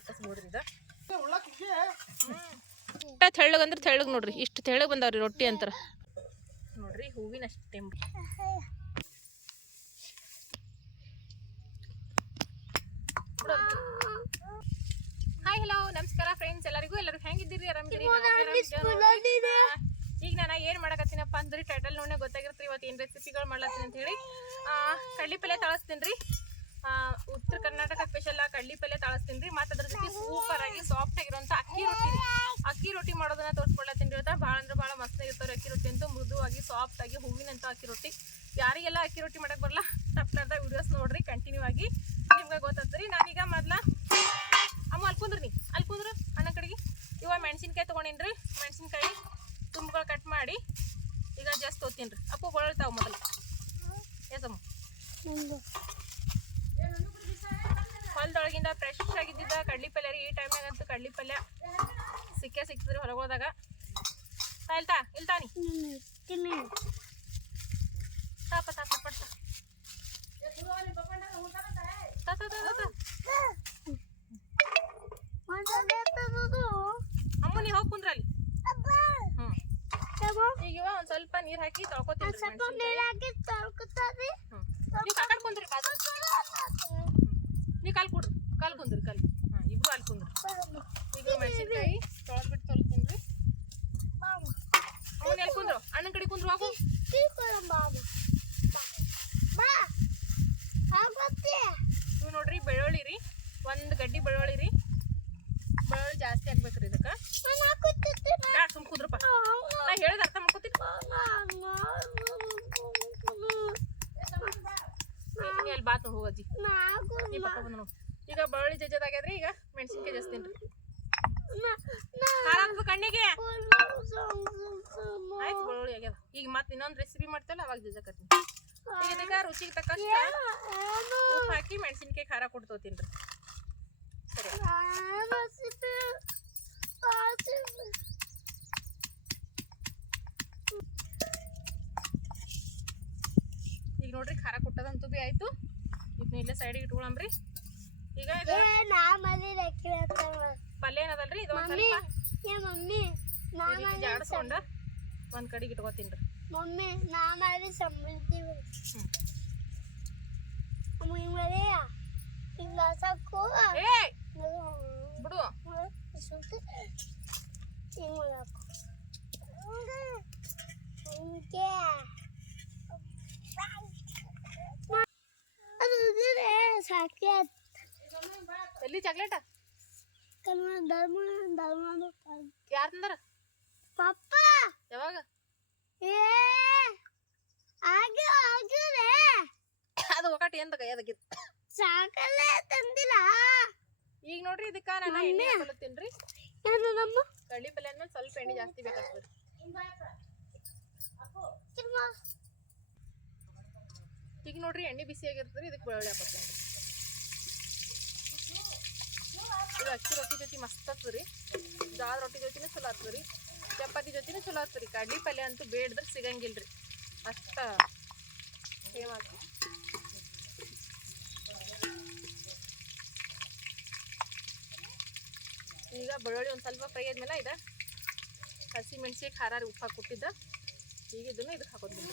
ಲಟ್ಟಸ್ ನೋಡ್ರಿ ಇದು ಇಷ್ಟ ತೆಳ್ಳಗ್ ಅಂದ್ರೆ ತೆಳ್ಳಗ್ ನೋಡ್ರಿ. ಇಷ್ಟು ತೆಳ್ಳಗ್ ಬಂದಾವ್ರಿ ರೊಟ್ಟಿ ಅಂತಾರ. ನೋಡ್ರಿ ಹೂವಿನ ಅಷ್ಟು ಟೆಂಬ್ರಿ ಹಾಯ್ ಹಲೋ ನಮಸ್ಕಾರ ಫ್ರೆಂಡ್ಸ್ ಎಲ್ಲರಿಗೂ? ಎಲ್ಲರೂ ಹೆಂಗಿದ್ದೀರಿ? ಆರಾಮಿದ್ದೀರಿ? ಈಗ ನಾನು ಏನ್ ಮಾಡಕತ್ತೀನಪ್ಪ ಅಂದ್ರೆ? ಟೈಟಲ್ ನೋಡೇ ಗೊತ್ತಾಗಿರ್ತೀರಿ. ಇವತ್ತು ಏನ್ ರೆಸಿಪಿಗಳು ಮಾಡ್ಲತ್ತೀನಿ ಅಂತ ಹೇಳಿ. ಕಡ್ಲಿ ಪಲ್ಯ ತಳಸ್ತೀನಿ ರೀ ಉತ್ತರ ಕರ್ನಾಟಕ ಸ್ಪೆಷಲ್ ಕಡ್ಲಿ ಪಲ್ಯ ತಾಳಸ್ತೀನಿ ರೀ. ಮತ್ತು ಅದ್ರ ಜೊತೆ ಸೂಪರ್ ಆಗಿ ಸಾಫ್ಟ್ ಆಗಿರುವಂತ ಅಕ್ಕಿ ರೊಟ್ಟಿ ಅಕ್ಕಿ ರೊಟ್ಟಿ ಮಾಡೋದನ್ನ ತೋರಿಸ್ಕೊಳ್ಳತ್ತೀನಿ ಇವತ್ತ ಭಾಳ ಅಂದ್ರೆ ಭಾಳ ಮಸ್ತ್ ಆಗಿರ್ತಾವ್ರಿ ಅಕ್ಕಿ ರೊಟ್ಟಿ ಅಂತೂ ಮೃದುವಾಗಿ ಸಾಫ್ಟ್ ಆಗಿ, ಹೂವಿನಂತ ಅಕ್ಕಿ ರೊಟ್ಟಿ. ಯಾರಿಗೆಲ್ಲ ಅಕ್ಕಿ ರೊಟ್ಟಿ ಮಾಡಕ್ ಬರಲ್ಲ ತಪ್ಪಲಾರ್ದ ವಿಡಿಯೋಸ್ ನೋಡ್ರಿ ಕಂಟಿನ್ಯೂ ಆಗಿ ನಿಮ್ಗೆ ಗೊತ್ತಾಗ್ತದ್ರಿ ನಾನೀಗ ಮೊದ್ಲ ಅಮ್ಮ ಅಲ್ಲಿ ಕುಂದ್ರಿ ನೀ ಅಲ್ಲಿ ಕುಂದ್ರು ಅಣ್ಣ ಕಡೆಗೆ ಇವಾಗ ಮೆಣಸಿನ್ಕಾಯಿ ತೊಗೊಂಡೇನ್ರಿ ಮೆಣಸಿನ್ಕಾಯಿ ತುಂಬಗಳು ಕಟ್ ಮಾಡಿ ಈಗ ಜಾಸ್ತಿ ತೊತ್ತೀನಿ ರೀ ಅಪ್ಪು ಬಳಲ್ತಾವ ಮೊದಲು ಎಸಮ್ಮ ಹೊಲದೊಳಗಿಂದ ಫ್ರೆಶ್ ಆಗಿದ್ದಿದ್ದ ಕಡ್ಲಿ ಪಲ್ಯ ರೀ ಈ ಟೈಮ್ನಾಗ ಅಂತೂ ಕಡ್ಲಿ ಪಲ್ಯ ಸಿಕ್ಕೇ ಸಿಕ್ತದ್ರಿ ಹೊರಗೋದಾಗ ತಾ ಇಲ್ತಾ ಇಲ್ತಾ ನೀ ತಾಪ ತಾಪ ಪಡ್ತ ತಾ ತಾ ತಾ ತಾ ಅಮ್ಮ ನೀ ಹೋಗಿ ಕುಂದ್ರ ಅಲ್ಲಿ ಹ್ಮ್ ಈಗ ಇವ ಒಂದ್ ಸ್ವಲ್ಪ ನೀರ್ ಹಾಕಿ ತೊಳ್ಕೊತೀನಿ ನೀವು ಕಾಕಡ್ ಕುಂದ್ರಿ ಬಾಜು. ನೀವು ಕಾಲ್ ಕುಡ್ರಿ ಕಾಲ್ ಕುಂದ್ರಿ ಕಾಲ್. ಹಾಂ ಇಬ್ರು ಅಲ್ಲಿ ಕುಂದ್ರಿ. ಈಗ ಮೆಣಸಿನ್ಕಾಯಿ ತೊಳೆದ್ಬಿಟ್ಟು ತೊಳ್ತೀನಿ ರೀ. ಅವ್ನು ಎಲ್ಲಿ ಕುಂದ್ರು? ಅಣ್ಣನ ಕಡೆ ಕುಂದ್ರು ಹೋಗು ನೀವು ನೋಡ್ರಿ ಬೆಳ್ಳುಳ್ಳಿ ರೀ. ಒಂದು ಗಡ್ಡಿ ಬೆಳ್ಳುಳ್ಳಿ ರೀ. ಬೆಳ್ಳುಳ್ಳಿ ಜಾಸ್ತಿ ಆಗ್ಬೇಕ್ರಿ ಇದಕ್ಕೆ. ಸುಮ್ ಕುಂದ್ರಪ್ಪ. ನಾ ಹೇಳಿದ ಅರ್ಥ ಮಾಡ್ಕೊತೀನಿ. ನೀ ಅಲ್ಲಿ ಬಾತ್ ಹೋಗಜ್ಜಿ ನೀ ಪಕ್ಕ ಬಂದ ನೋಡು. ಈಗ ಬೆಳ್ಳುಳ್ಳಿ ಜಜ್ಜದಾಗ್ಯದ್ರಿ ಈಗ ಮೆಣಸಿನ್ಕಾಯಿ ಜಾಸ್ತಿ ರೀ ಖಾರ ಹಾಕ್ಬೇಕು ಕಣ್ಣಿಗೆ. ಆಯ್ತು ಬೆಳ್ಳುಳ್ಳಿ ಆಗ್ಯದ. ಈಗ ಮತ್ತೆ ಇನ್ನೊಂದು ರೆಸಿಪಿ ಮಾಡ್ತೇವಲ್ಲ ಅವಾಗ ಜಜ್ಜಕತ್ತೀನಿ ಈಗ ಇದಕ್ಕೆ ರುಚಿಗೆ ತಕ್ಕಷ್ಟ ಉಪ್ಪು ಹಾಕಿ ಮೆಣಸಿನ್ಕಾಯಿ ಖಾರ ಕೊಡ್ತೋತೀನಿ ರೀ. ಸರಿ. ಈಗ ನೋಡ್ರಿ ಖಾರ ಕೊಟ್ಟದಂತೂ ಬಿ ಆಯ್ತು. ಇದನ್ನ ಇಲ್ಲೇ ಸೈಡಿಗೆ ಇಟ್ಕೊಳಂಬ್ರಿ. ಈಗ ಇದು ಪಲ್ಯ ಏನದಲ್ರಿ? ಇದು ಒಂದ್ ಸ್ವಲ್ಪ. ಜಾಡಿಸ್ಕೊಂಡ ಒಂದ್ ಕಡೆಗೆ ಇಟ್ಕೋತೀನಿ ರೀ. ಮಮ್ಮಿ ನಾ ಮಾಡಿ ಸಂಬಳಿತೀವಿ. ಬಿಡು. ಅದು ಎಲ್ಲಿ ಚಾಕ್ಲೇಟ ಕಲ್ಮ ಧರ್ಮ ಧರ್ಮ ಯಾರು ತಂದಾರ? ಪಪ್ಪ. ಯಾವಾಗ? ಏ ಆಗ ಆಗ್ರೆ ಅದು ಒಕಾಟಿ ಎಂತ ಕೈ ಅದಕ್ಕಿತ್ತು ಸಾಕಲ್ಲ ತಂದಿಲ್ಲ. ಈಗ ನೋಡ್ರಿ ಇದಕ್ಕ ನಾನು ಎಣ್ಣೆ ಹಾಕೊಳತ್ತೀನಿ ರೀ ಏನು ನಮ್ಮ? ಕಳ್ಳಿ ಪಲ್ಯ ಅಂದ್ಮೇಲೆ ಸ್ವಲ್ಪ ಎಣ್ಣೆ ಜಾಸ್ತಿ ಬೇಕಾಗ್ತದೆ ಈಗ ನೋಡ್ರಿ ಎಣ್ಣೆ ಬಿಸಿ ಆಗಿರ್ತದೆ ಇದಕ್ಕೆ ಬೆಳ್ಳುಳ್ಳಿ ಹಾಕೋತೀನಿ ಇದು ಅಕ್ಕಿ ರೊಟ್ಟಿ ಜೊತೆ ಮಸ್ತ್ ಆಗ್ತದೆ ರೀ. ರೊಟ್ಟಿ ಜೊತೆನೂ ಚಲೋ ಆಗ್ತದೆ ರೀ. ಚಪಾತಿ ಜೊತೆ ಚಲೋ ಆಗ್ತದೆ ರೀ. ಕಡ್ಲಿ ಪಲ್ಯ ಅಂತೂ ಬೇಡದ್ರೆ ಸಿಗಂಗಿಲ್ಲ ರೀ. ಅಷ್ಟ ಈಗ ಬೆಳ್ಳುಳ್ಳಿ ಒಂದು ಸ್ವಲ್ಪ ಫ್ರೈ ಆದ್ಮೇಲೆ ಇದೆ ಹಸಿ ಮೆಣಸಿ ಖಾರ ಉಪ್ಪು ಹಾಕಿ ಕೊಟ್ಟಿದ್ದ. ಈಗ ಇದನ್ನು ಇದಕ್ಕೆ ಹಾಕೋತೀನಿ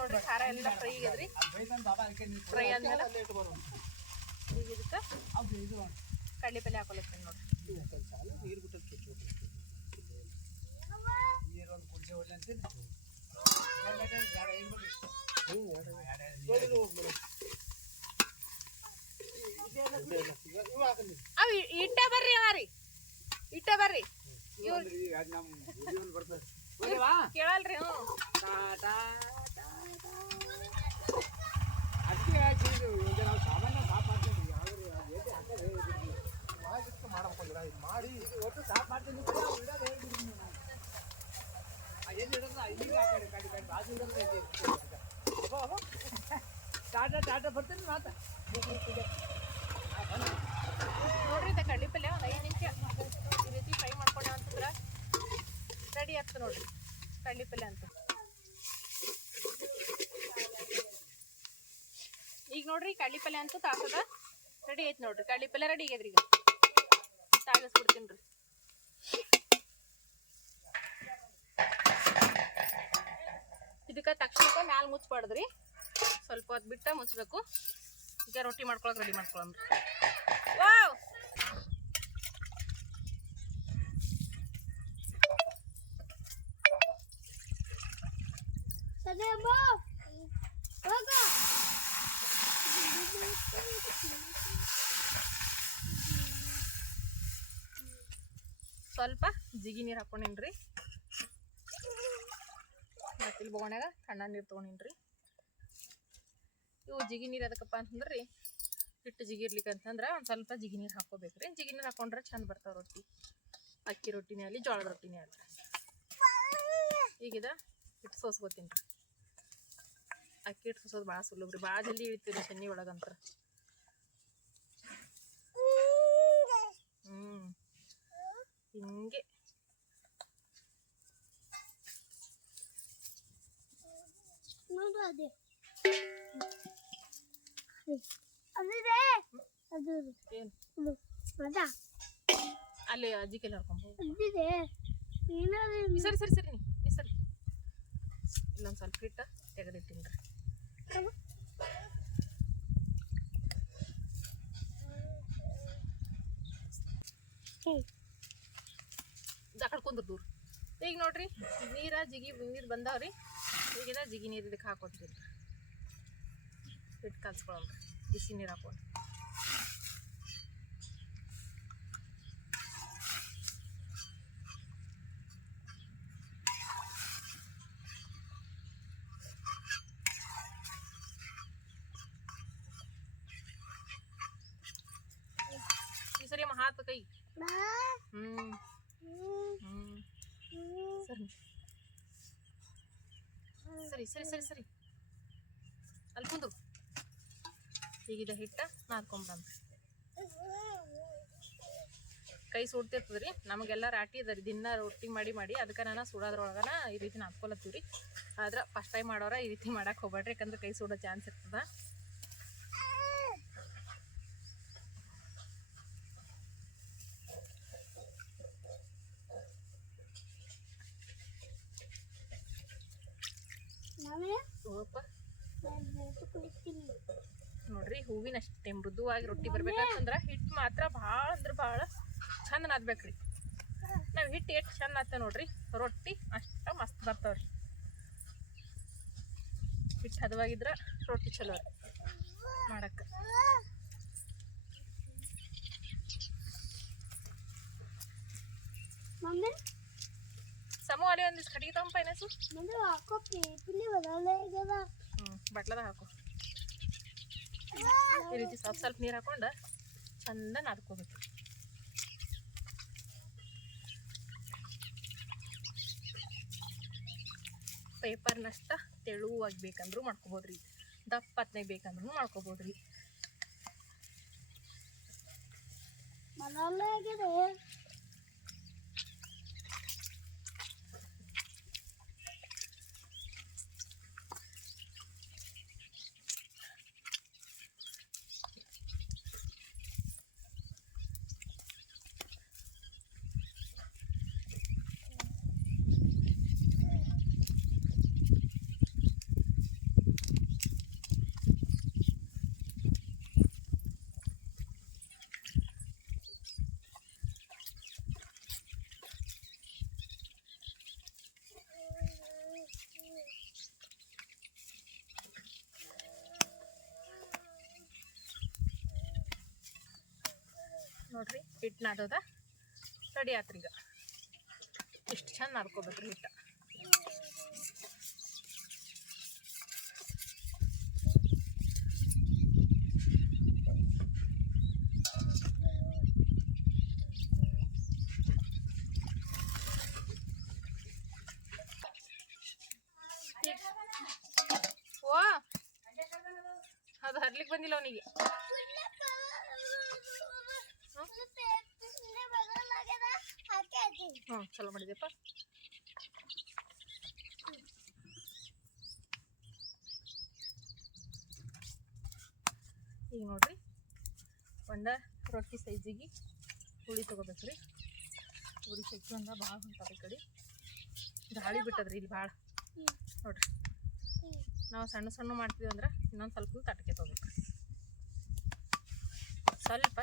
ನೋಡ್ರಿ ಖಾರ ಎಲ್ಲ ಫ್ರೈ ಆಗ್ಯದ್ರಿ ಫ್ರೈ ಆದ್ಮೇಲೆ ಈಗ ಇದಕ್ಕೆ ಕಡ್ಲಿ ಪಲ್ಲೆ ಹಾಕೊಳತ್ತೀನಿ ನೋಡ್ರಿ. ಅವ್ ಇ- ಇಟ್ಟೆ ಬರ್ರಿ ಮಾರಿ ಇಟ್ಟೆ ಬರ್ರಿ. ಕೇಳಲ್ರಿ ಹ್ಞೂ. ನೋಡ್ರಿ ಇದು ಕಡ್ಲಿ ಪಲ್ಯ ಒಂದು ಐದು ನಿಮಿಷ. ಈ ರೀತಿ ಫ್ರೈ ಮಾಡ್ಕೊಂಡೆ ಅಂತಂದ್ರೆ ರೆಡಿ ಆಗ್ತದೆ ನೋಡ್ರಿ ಕಡ್ಲಿ ಪಲ್ಯ ಅಂತ. ಈಗ ನೋಡ್ರಿ ಕಡ್ಲಿ ಪಲ್ಯ ಅಂತೂ ತಾಸದ ರೆಡಿ ಐತೆ ನೋಡ್ರಿ. ಕಡ್ಲಿ ಪಲ್ಯ ರೆಡಿ ಆಗ್ಯದ್ರಿ ಈಗ. ತಾಗಿಸ್ಬಿಡ್ತೀನಿ ಇದಕ್ಕೆ ತಕ್ಷಣಕ್ಕೆ ಮ್ಯಾಲ ಮುಚ್ಚಬಾರ್ದ್ರಿ ಸ್ವಲ್ಪ ಹೊತ್ತು ಬಿಟ್ಟ ಮುಚ್ಚಬೇಕು ಈಗ ರೊಟ್ಟಿ ಮಾಡ್ಕೊಳಕ್ ರೆಡಿ ಮಾಡ್ಕೊಳ್ಳೋಣ ವಾವ್ ಸ್ವಲ್ಪ ಜಿಗಿ ನೀರು ಹಾಕೊಂಡಿನ್ರಿ. ಮತ್ತಿಲ್ಲಿ ಬೋಗಣ್ಯಾಗ ತಣ್ಣ ನೀರು ತೊಗೊಂಡೇನ್ರಿ. ಇವು ಜಿಗಿ ನೀರು ಅದಕ್ಕಪ್ಪ ಅಂತಂದ್ರೆ ಹಿಟ್ಟು ಜಿಗಿರ್ಲಿಕ್ಕೆ ಅಂತಂದ್ರೆ ಒಂದು ಸ್ವಲ್ಪ ಜಿಗಿ ನೀರು ಹಾಕೋಬೇಕ್ರಿ ಜಿಗಿ ನೀರು ಹಾಕೊಂಡ್ರೆ ಚಂದ ಬರ್ತಾವೆ ರೊಟ್ಟಿ. ಅಕ್ಕಿ ರೊಟ್ಟಿನೇ ಆಗಲಿ, ಜೋಳದ ರೊಟ್ಟಿನೇ ಆಗಲಿ. ಈಗಿದ ಹಿಟ್ಟು ಸೋಸ್ಕೋತೀನಿ ರೀ. ಅಕ್ಕಿ ಹಿಟ್ಟು ಸೋಸೋದು ಭಾಳ ಸುಲಭ ರೀ. ಭಾಳ ಜಲ್ದಿ ಇಳಿತೀರಿ ಚೆನ್ನಿ ಒಳಗಂತ್ರ ಹ್ಞೂ ಹಿಂಗೆ. ಅಲ್ಲಿ ಅಜ್ಜಿ ಕೈಲಿ ಹರ್ಕೊಂಬೋದು ಸರಿ ಸರಿ ಸರಿ ನೀ ಸರಿ. ಇಲ್ಲೊಂದು ಸ್ವಲ್ಪ ಹಿಟ್ಟು ತೆಗೆದಿಟ್ಟಿನಿ. ರೀ ಜಾಕಡ್ ಕುಂದ್ರ ದೂರ. ಈಗ ನೋಡ್ರಿ ನೀರ ಜಿಗಿ ನೀರು ಬಂದಾವ್ರಿ. ಈಗಿನ ಜಿಗಿ ನೀರು ಇದಕ್ಕೆ ಹಾಕೋತೀವಿ. ಹಿಟ್ಟು ಕಲ್ಸ್ಕೊಳಮ್ರಿ ಬಿಸಿ ನೀರು ಹಾಕೊಂಡು ಈ ಸರಿ ಅಮ್ಮ ಹಾತು ಕೈ ಹ್ಞೂ ಹ್ಞೂ ಸರಿ ಸರಿ ಸರಿ ಸರಿ ಸರಿ ಅಲ್ಲಿ ಈಗಿದ ಹಿಟ್ಟು ನಾದ್ಕೊಂಬಂದು ಕೈ ಸುಡ್ತಿರ್ತದ್ರಿ, ನಮಗೆಲ್ಲ ರಾಟಿ ಅದ ರೀ, ದಿನ ರೊಟ್ಟಿ ಮಾಡಿ ಮಾಡಿ, ಅದಕ್ಕೆ ನಾನು ಸುಡೋದ್ರೊಳಗನ ಈ ರೀತಿ ನಾದ್ಕೊಲತ್ತೀವಿ ರೀ ಆದ್ರೆ ಫಸ್ಟ್ ಟೈಮ್ ಮಾಡೋರ ಈ ರೀತಿ ಮಾಡಕ್ಕೆ ಹೋಗ್ಬೇಡ್ರಿ ಯಾಕಂದ್ರೆ ಕೈ ಸುಡೋ ಚಾನ್ಸ್ ಇರ್ತದ ನಾವೇ ಹೋಗಪ್ಪ ನಾನು ಕುಳಿತೀನಿ ನೋಡ್ರಿ ಹೂವಿನ ಮೃದುವಾಗಿ ರೊಟ್ಟಿ ಬರ್ಬೇಕಂತಂದ್ರೆ ಹಿಟ್ಟು ಮಾತ್ರ ಭಾಳ ಅಂದ್ರೆ ಭಾಳ ಚಂದ ನಾದ್ಬೇಕ್ರಿ ನಾವು ಹಿಟ್ಟು ಎಷ್ಟು ಚಂದ ನಾದ್ತೇವೆ ನೋಡ್ರಿ ರೊಟ್ಟಿ ಅಷ್ಟ ಮಸ್ತ್ ಬರ್ತಾವ್ರಿ. ಹಿಟ್ಟು ಹದವಾಗಿದ್ರ ರೊಟ್ಟಿ ಚಲೋ ರೀ ಮಾಡಕ್ಕೆ ಸಮೂ ಅಲ್ಲಿ ಒಂದಿಷ್ಟು ಕಡಿಗೆ ಈಗದ ಹ್ಞೂ ಬಟ್ಲದಾಗ ಹಾಕು. ಈ ರೀತಿ ಸ್ವಲ್ಪ ಸ್ವಲ್ಪ ನೀರು ಹಾಕೊಂಡು ಚಂದ ನಾದ್ಕೋಬೇಕು. ಪೇಪರ್ನಷ್ಟ ತೆಳುವಾಗಿ ಬೇಕಂದ್ರೂ ಮಾಡ್ಕೋಬೋದ್ರಿ. ದಪ್ಪ ಹತ್ನಾಗ ಬೇಕಂದ್ರೂ ಮಾಡ್ಕೋಬೋದ್ರಿ. ಬರಲ್ಲ ನೋಡ್ರಿ ಹಿಟ್ಟು ನಾದೋದ. ರೆಡಿ ಆತ್ರಿ ಈಗ. ಇಷ್ಟು ಚಂದ ನಾದ್ಕೋಬೇಕ್ರಿ ಹಿಟ್ಟು. ಓ, ಅದು ಹರ್ಲಿಕ್ಕೆ ಬಂದಿಲ್ಲ ಅವನಿಗೆ. ಹ್ಞೂ ಚಲೋ ಮಾಡಿದೆಪ್ಪ ಈಗ ನೋಡ್ರಿ, ಒಂದ ರೊಟ್ಟಿ ಸೈಜಿಗೆ ಹುಳಿ ತೊಗೋಬೇಕ್ರಿ. ಹುಳಿ ಶಕ್ತಿ ಒಂದ ಭಾಳ ಹೊಂಟದ ಕಡೆ. ಗಾಳಿ ಬಿಟ್ಟದ್ರಿ ಇಲ್ಲಿ ಭಾಳ ನೋಡ್ರಿ. ನಾವು ಸಣ್ಣ ಸಣ್ಣ ಮಾಡ್ತೀವಿ ಅಂದ್ರೆ ಇನ್ನೊಂದು ಸ್ವಲ್ಪ ತಟಕೆ ತಗೋಬೇಕು ಸ್ವಲ್ಪ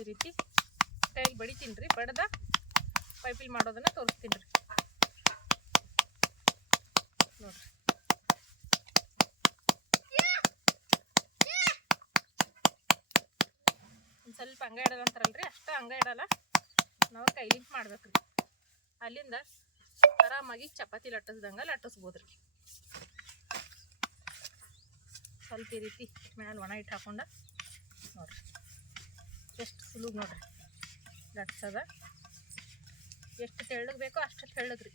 ಈ ರೀತಿ ಸ್ಟೈಲ್ ಬಡಿತೀನಿ ರೀ ಬಡ್ದ ಪೈಪಿಲ್ ಮಾಡೋದನ್ನ ತೋರಿಸ್ತೀನಿ ರೀ ನೋಡ್ರಿ ಸ್ವಲ್ಪ ಹಂಗ ಇಡಲ್ಲ ಅಂತಾರಲ್ರಿ ಅಷ್ಟು ಹಂಗ ಇಡಲ್ಲ. ನಾವು ಕೈಲಿಂದ ಮಾಡ್ಬೇಕ್ರಿ. ಅಲ್ಲಿಂದ ಆರಾಮಾಗಿ ಚಪಾತಿ ಲಟ್ಟಿಸ್ದಂಗೆ ಲಟ್ಟಿಸ್ಬೋದ್ರಿ. ಸ್ವಲ್ಪ ಈ ರೀತಿ ಮ್ಯಾಲೆ ಒಣ ಇಟ್ಟು ಹಾಕೊಂಡ ಸುಲಭ ನೋಡ್ರಿ. ಲಟ್ಸದ ಎಷ್ಟು ತೆಳ್ಳಗೆ ಬೇಕೋ ಅಷ್ಟು ತೆಳ್ಳಗ್ರಿ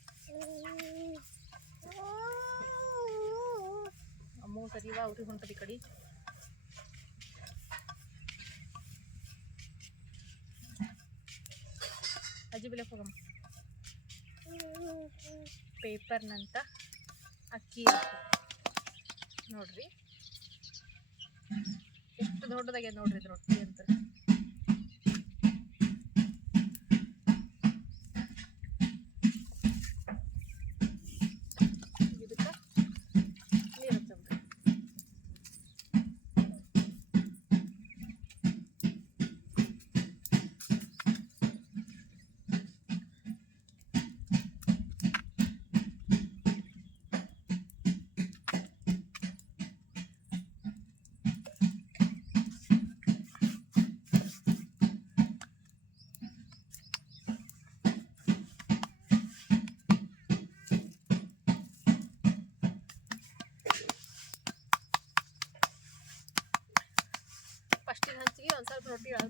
ಅಮ್ಮೂ ಸರಿವ ಅವ್ರಿಗೆ ಹೊಂಟದ ಈ ಕಡೆ. ಅಜ್ಜಿ ಬೆಲೆ ಹೋಗಮ್ಮ. ಪೇಪರ್ನಂತ ಅಕ್ಕಿ. ನೋಡ್ರಿ. ಎಷ್ಟು ದೊಡ್ಡದಾಗ್ಯದ ನೋಡ್ರಿ ಇದು ರೊಟ್ಟಿ ಅಂತ.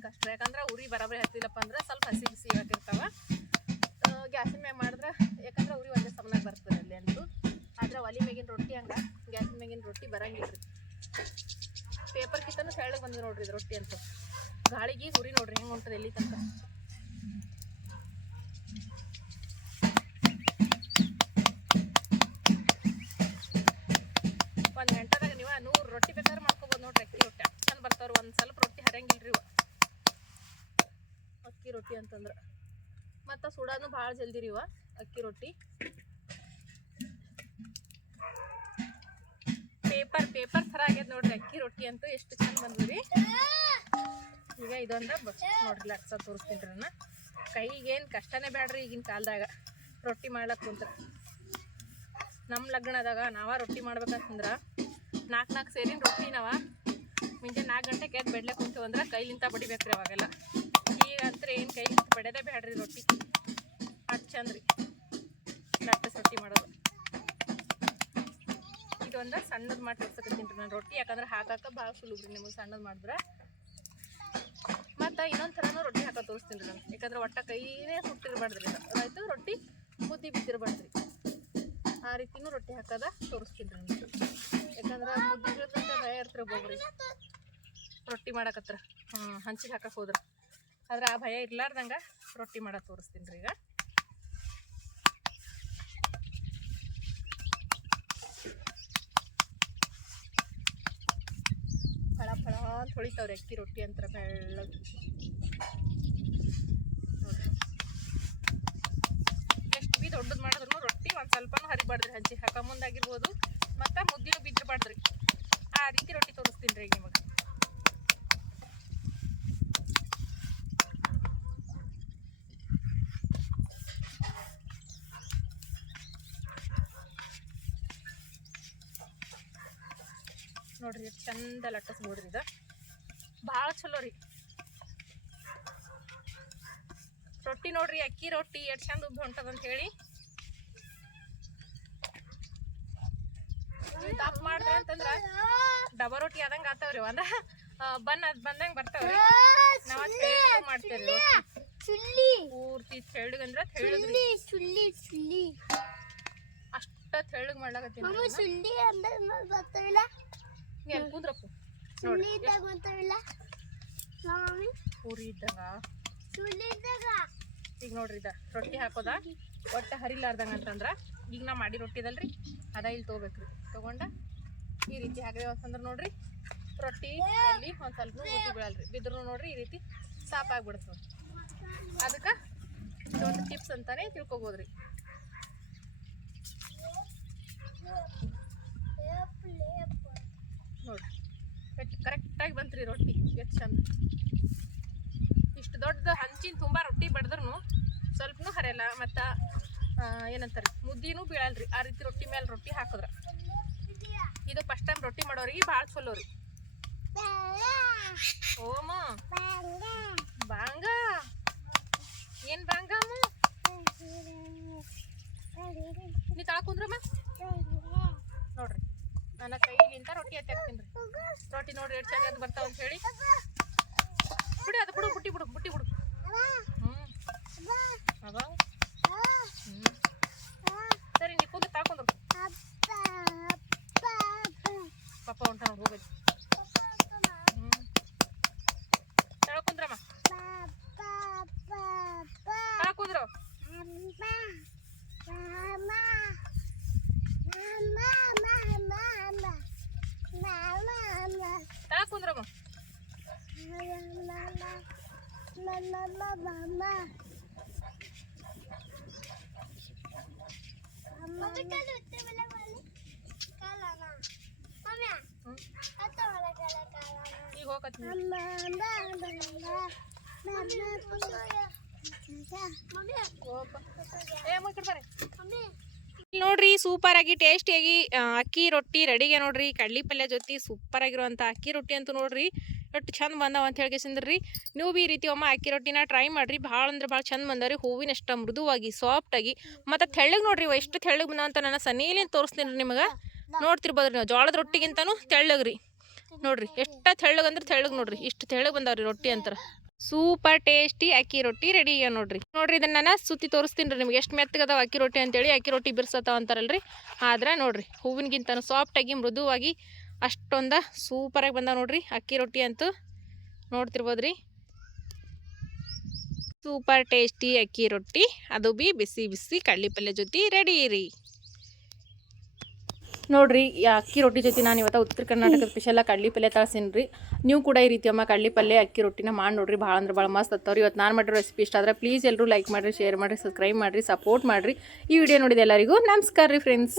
ಕಷ್ಟ. ಯಾಕಂದ್ರೆ ಉರಿ ಬರಬರಿ ಹತ್ತಿಲ್ಲಪ್ಪ ಅಂದ್ರೆ ಸ್ವಲ್ಪ ಹಸಿ ಬಿಸಿ ಇಳತಿರ್ತಾವ ಗ್ಯಾಸಿನ ಮ್ಯಾಗ ಮಾಡಿದ್ರೆ, ಯಾಕಂದ್ರೆ ಉರಿ ಒಂದೇ ಸಮನಾಗ ಬರ್ತದೆ ಅಲ್ಲಿ ಅಂತೂ. ಆದ್ರೆ ಒಲಿ ಮ್ಯಾಗಿನ ರೊಟ್ಟಿ ಹಂಗೆ ಗ್ಯಾಸಿನ ಮ್ಯಾಗಿನ ರೊಟ್ಟಿ ಬರಂಗಿಲ್ಲ ಪೇಪರ್ ಕಿತ್ತನು ಸೆಳಗೆ ಬಂದಿದೆ ನೋಡ್ರಿ ಇದು ರೊಟ್ಟಿ ಅಂತೂ. ಗಾಳಿಗೆ ಉರಿ ನೋಡ್ರಿ ಹೆಂಗೆ ಹೊಂಟದೆ ಎಲ್ಲಿ ತನಕ. ರೊಟ್ಟಿ ಅಂತಂದ್ರೆ. ಮತ್ತು ಸುಡಾನು ಭಾಳ ಜಲ್ದಿ ರೀ ಇವ ಅಕ್ಕಿ ರೊಟ್ಟಿ. ಪೇಪರ್ ಪೇಪರ್ ಥರ ಆಗ್ಯದ ನೋಡ್ರಿ ಅಕ್ಕಿ ರೊಟ್ಟಿ ಅಂತೂ ಎಷ್ಟು ಚಂದ ಬಂದ್ರಿ ಈಗ ಇದೊಂದ ನೋಡ್ರಿ ಲಕ್ಷ ತೋರಿಸ್ತೀನಿ ರೀ ನಾನು ಕೈಗೇನು ಕಷ್ಟನೇ ಬೇಡ್ರಿ ಈಗಿನ ಕಾಲದಾಗ. ರೊಟ್ಟಿ ಮಾಡ್ಲಕ್ ಕುಂತ್ರ. ನಮ್ಮ ಲಗ್ನದಾಗ ನಾವ ರೊಟ್ಟಿ ಮಾಡ್ಬೇಕಂತಂದ್ರ ನಾಲ್ಕು ನಾಲ್ಕು ಸೇರಿನ ರೊಟ್ಟಿ ನಾವ ಮುಂಜಾನೆ ನಾಲ್ಕು ಗಂಟೆಗೆ ಎದ್ದು ಬೆಡ್ಲೆ ಕುಂತೀವಂದ್ರೆ ಕೈಲಿಂತ ಬಡಿಬೇಕ್ರಿ ಅವಾಗೆಲ್ಲ. ಅಂತ್ರ ಏನು ಕೈ ಬಡಿಯೋದೇ ಬೇಡ್ರಿ ರೊಟ್ಟಿ. ಅಷ್ಟು ಚಂದ ರೀ ಲಟ್ಟಸ್ ರೊಟ್ಟಿ ಮಾಡೋದು. ಇದೊಂದ ಸಣ್ಣದು ಮಾಡಿ ತೋರ್ಸಕತ್ತೀನಿ ರೀ ನಾನು ರೊಟ್ಟಿ. ಯಾಕಂದ್ರೆ ಹಾಕಕ್ಕೆ ಭಾಳ ಸುಲಭ ರೀ ನಿಮಗೆ ಸಣ್ಣದು ಮಾಡಿದ್ರೆ. ಮತ್ತು ಇನ್ನೊಂದು ಥರನೂ ರೊಟ್ಟಿ ಹಾಕೋ ತೋರಿಸ್ತೀನಿ ರೀ ನಾನು. ಯಾಕಂದ್ರೆ ಒಟ್ಟ ಕೈನೇ ಸುಟ್ಟಿರ್ಬಾರ್ದು ರೀ ಆಯಿತು ರೊಟ್ಟಿ ಮುದ್ದಿ ಬಿದ್ದಿರ್ಬಾರ್ದ್ರಿ ಆ ರೀತಿನೂ ರೊಟ್ಟಿ ಹಾಕೋದ ತೋರಿಸ್ತೀನಿ ರೀ ಯಾಕಂದ್ರೆ ಮುದ್ದೆ ಭಯ ಇರ್ತಾರೆ ಒಬ್ಬೊಬ್ರಿಗೆ ರೊಟ್ಟಿ ಮಾಡಕತ್ರ. ಹಂಚಿಗೆ ಹಾಕಕ್ಕೆ ಹೋದ್ರೆ. ಆದ್ರೆ ಆ ಭಯ ಇರ್ಲಾರ್ದಂಗೆ ರೊಟ್ಟಿ ಮಾಡೋದು ತೋರಿಸ್ತೀನಿ ರೀ ಈಗ. ಫಳ ಫಳ ಅಂತ ಹೊಳಿತಾವ್ರಿ ಅಕ್ಕಿ ರೊಟ್ಟಿ ಅಂತ ಬೆಳ್ಳಗೆ. ಎಷ್ಟು ಬಿ ದೊಡ್ಡದು ಮಾಡಿದ್ರು ರೊಟ್ಟಿ ಒಂದು ಸ್ವಲ್ಪನೂ ಹರಿಬಾರ್ದ್ರಿ, ಹಂಚಿ ಹಾಕ ಮುಂದಾಗಿರ್ಬೋದು. ಮತ್ತು ಮುದ್ದಿನೂ ಬಿದ್ದಿರ್ಬಾರ್ದ್ರಿ. ಆ ರೀತಿ ರೊಟ್ಟಿ ತೋರಿಸ್ತೀನಿ ರೀ ನಿಮಗೆ. ನೋಡ್ರಿ ಎಷ್ಟು ಚಂದ ಲಟ್ಟಿಸ್ಬೋದ್ರಿ ಇದು. ಭಾಳ ಚಲೋ ರೀ. ರೊಟ್ಟಿ ನೋಡ್ರಿ ಅಕ್ಕಿ ರೊಟ್ಟಿ ಎಷ್ಟು ಚಂದ ಉಬ್ಬಿ ಹೊಂಟದಂತ ಹೇಳಿ. ತಪ್ಪು ದಪ್ಪ ಮಾಡಿದ್ರೆ ಅಂತಂದ್ರ ಡಬಾ ರೊಟ್ಟಿ ಆದಂಗ ಆತಾವ್ರಿ ಒಂದ ಬನ್ ಅದ್ ಬಂದಂಗ ಬರ್ತಾವ್ರಿ. ನಾವ್ ತೆಳ್ಳಗ್ ಮಾಡ್ತೇವ್ರಿ ಪೂರ್ತಿ ತೆಳ್ಳಗಂದ್ರ ತೆಳ್ಳಗ್ರಿ ಚುಲ್ಲಿ ಅಷ್ಟ ತೆಳ್ಳಗ್ ಮಾಡ್ಲಾಕತ್ತೀನಿ ಕುಂದ್ರಪ್ಪು ಇದ್ದಾಗ ಗೊತ್ತಾವಿಲ್ಲ ಮಮ್ಮಿ ಪೂರಿ ಇದ್ದಂಗ. ಈಗ ನೋಡ್ರಿ ಇದ ರೊಟ್ಟಿ ಹಾಕೋದ? ಒಟ್ಟೆ ಹರಿಲಾರ್ದಂಗ ಅಂತಂದ್ರ ಈಗ ನಾ ಮಾಡಿ ರೊಟ್ಟಿ ಇದಲ್ರಿ. ಅದ ಇಲ್ಲಿ ತೊಗೋಬೇಕ್ರಿ. ತಗೊಂಡ ಈ ರೀತಿ ಹಾಕಿದೆ ಅಂತಂದ್ರ ನೋಡ್ರಿ. ರೊಟ್ಟಿ ಅಲ್ಲಿ ಒಂದ್ ಸ್ವಲ್ಪ ಮುದ್ದಿ ಬೀಳಲ್ರಿ. ಬಿದ್ರು ನೋಡ್ರಿ ಈ ರೀತಿ ಸಾಪ್ ಆಗ್ಬಿಡ್ತದ ಅದಕ್ಕ ಇದೊಂದು ಟಿಪ್ಸ್ ಅಂತಾನೆ ತಿಳ್ಕೊಬೋದ್ರಿ. ನೋಡ್ರಿ ಎಷ್ಟು ಕರೆಕ್ಟಾಗಿ ಬಂತ್ರಿ ರೊಟ್ಟಿ. ಎಷ್ಟು ಚಂದ. ಇಷ್ಟು ದೊಡ್ಡ ಹಂಚಿನ ತುಂಬ ರೊಟ್ಟಿ ಬಡ್ದ್ರೂ ಸ್ವಲ್ಪನೂ ಹರಿಯಲ್ಲ ಮತ್ತು ಏನಂತಾರೆ, ಮುದ್ದಿನೂ ಬೀಳಲ್ರಿ. ಆ ರೀತಿ ರೊಟ್ಟಿ ಮೇಲೆ ರೊಟ್ಟಿ ಹಾಕಿದ್ರೆ. ಇದು ಫಸ್ಟ್ ಟೈಮ್ ರೊಟ್ಟಿ ಮಾಡೋರಿಗೆ ಭಾಳ ಚಲೋ ರೀ. ಓಮ. ಬಾಂಗ ಏನು ಬಾಂಗಮ್ಮ ನೀ ತಳಕುಂದ್ರಮ್ಮ ನನ್ನ ಕೈಲಿಂತ ರೊಟ್ಟಿ ಎತ್ತಾಕ್ತೀನಿ ರೀ. ರೊಟ್ಟಿ ನೋಡ್ರಿ ಎಷ್ಟು ಚೆನ್ನಾಗಿ ಬರ್ತಾವ ಅಂತ ಹೇಳಿ. ಬಿಡಿ ಅದು ಬಿಡು ಬುಟ್ಟಿ ಬಿಡು ಬುಟ್ಟಿ ಬಿಡು. ಹ್ಞೂ ಅದ ಹ್ಞೂ ಸರಿ ನೀ ಕೂದು ತಾಕೊಂಡ್ರು ಪಾಪ ಹೊಂಟ ಹೋಗೋದು ಹ್ಞೂ ತಳ್ಕೊಂಡ್ರಮ್ಮ ತಳ್ಕೊಂಡ್ರು ತಳ್ಕೊಂಡ್ರಮ್ಮ ಹ್ಞೂ ಈಗ ಹೋಗತ್ತೀನಿ ಹೋಗಪ್ಪ ಏ ಮುಯ್ ಬರ್ರಿ ನೋಡ್ರಿ ಸೂಪರ್ ಆಗಿ ಟೇಸ್ಟಿಯಾಗಿ ಅಕ್ಕಿ ರೊಟ್ಟಿ ರೆಡಿಗೆ ನೋಡ್ರಿ. ಕಡ್ಲಿ ಪಲ್ಯ ಜೊತೆ ಸೂಪರ್ ಆಗಿರುವಂಥ ಅಕ್ಕಿ ರೊಟ್ಟಿ ಅಂತೂ ನೋಡ್ರಿ. ಒಟ್ಟು ಚಂದ ಬಂದಾವ ಅಂತ ಹೇಳ್ಕೇಸಿಂದ್ರಿ ನೀವು ಈ ರೀತಿ ಒಮ್ಮ ಅಕ್ಕಿ ರೊಟ್ಟಿನ ಟ್ರೈ ಮಾಡ್ರಿ. ಭಾಳ ಅಂದ್ರೆ ಭಾಳ ಚಂದ ಬಂದವ್ರಿ. ಹೂವಿನಷ್ಟ ಮೃದುವಾಗಿ ಸಾಫ್ಟಾಗಿ ಮತ್ತು ತೆಳ್ಳಗೆ ನೋಡ್ರಿ ಎಷ್ಟು ತೆಳ್ಳಗೆ ಬಂದ ಅಂತ ನಾನು ಸನೀಲಿಂದ ತೋರಿಸ್ತೀನಿ ನಿಮಗೆ. ನೋಡ್ತಿರ್ಬೋದ್ರಿ ನೀವು. ಜೋಳದ ರೊಟ್ಟಿಗಿಂತನೂ ತೆಳ್ಳಗ್ರಿ. ನೋಡ್ರಿ, ಎಷ್ಟ ತೆಳ್ಳಗೆ ಅಂದ್ರೆ ತೆಳ್ಳಗೆ ನೋಡ್ರಿ, ಇಷ್ಟು ತೆಳ್ಳಗೆ ಬಂದಾವ್ರಿ ರೊಟ್ಟಿ ಅಂತ ಸೂಪರ್ ಟೇಸ್ಟಿ ಅಕ್ಕಿ ರೊಟ್ಟಿ ರೆಡಿ ಆಗ್ಯಾವ ನೋಡ್ರಿ. ನೋಡ್ರಿ ಇದನ್ನ ನಾನು ಸುತ್ತಿ ತೋರಿಸ್ತೀನಿ ರೀ ನಿಮ್ಗೆ, ಎಷ್ಟು ಮೆತ್ತಗದಾವ ಅಕ್ಕಿ ರೊಟ್ಟಿ ಅಂತೇಳಿ, ಅಕ್ಕಿ ರೊಟ್ಟಿ ಬಿರ್ಸತ್ತಾವ ಅಂತಾರಲ್ರಿ. ಆದ್ರೆ ನೋಡ್ರಿ ಹೂವಿನಗಿಂತ ಸಾಫ್ಟಾಗಿ ಮೃದುವಾಗಿ ಅಷ್ಟೊಂದ ಸೂಪರಾಗಿ ಬಂದಾವ ನೋಡ್ರಿ ಅಕ್ಕಿ ರೊಟ್ಟಿ ಅಂತೂ. ನೋಡ್ತಿರ್ಬೋದ್ರಿ? ಸೂಪರ್ ಟೇಸ್ಟಿ ಅಕ್ಕಿ ರೊಟ್ಟಿ, ಅದು ಬಿ ಬಿಸಿ ಬಿಸಿ ಕಡ್ಲಿ ಪಲ್ಯ ಜೊತೆ ರೆಡಿ ರೀ. ನೋಡ್ರಿ ಈ ಅಕ್ಕಿ ರೊಟ್ಟಿ ಜೊತೆ ನಾನು ಇವತ್ತು ಉತ್ತರ ಕರ್ನಾಟಕದ ಸ್ಪೆಷಲ್ ಕಡ್ಲಿ ಪಲ್ಯ ತಳ್ಸೀನಿ ರೀ ನೀವು ಕೂಡ ಈ ರೀತಿ ಅಮ್ಮ ಕಡ್ಲಿ ಪಲ್ಯ ಅಕ್ಕಿ ರೊಟ್ಟಿನ ಮಾಡಿ ನೋಡ್ರಿ ಭಾಳ ಅಂದ್ರೆ ಭಾಳ ಮಸ್ತ್ ಹತ್ತವ್ರಿ ಇವತ್ತು ನಾನು ಮಾಡಿರೋ ರೆಸಿಪಿ ಇಷ್ಟ ಆದ್ರೆ ಪ್ಲೀಸ್ ಎಲ್ಲರೂ ಲೈಕ್ ಮಾಡಿರಿ ಶೇರ್ ಮಾಡಿರಿ ಸಬ್ಸ್ಕ್ರೈಬ್ ಮಾಡಿರಿ ಸಪೋರ್ಟ್ ಮಾಡಿರಿ. ಈ ವಿಡಿಯೋ ನೋಡಿದ ಎಲ್ಲರಿಗೂ ನಮಸ್ಕಾರ ರೀ ಫ್ರೆಂಡ್ಸ್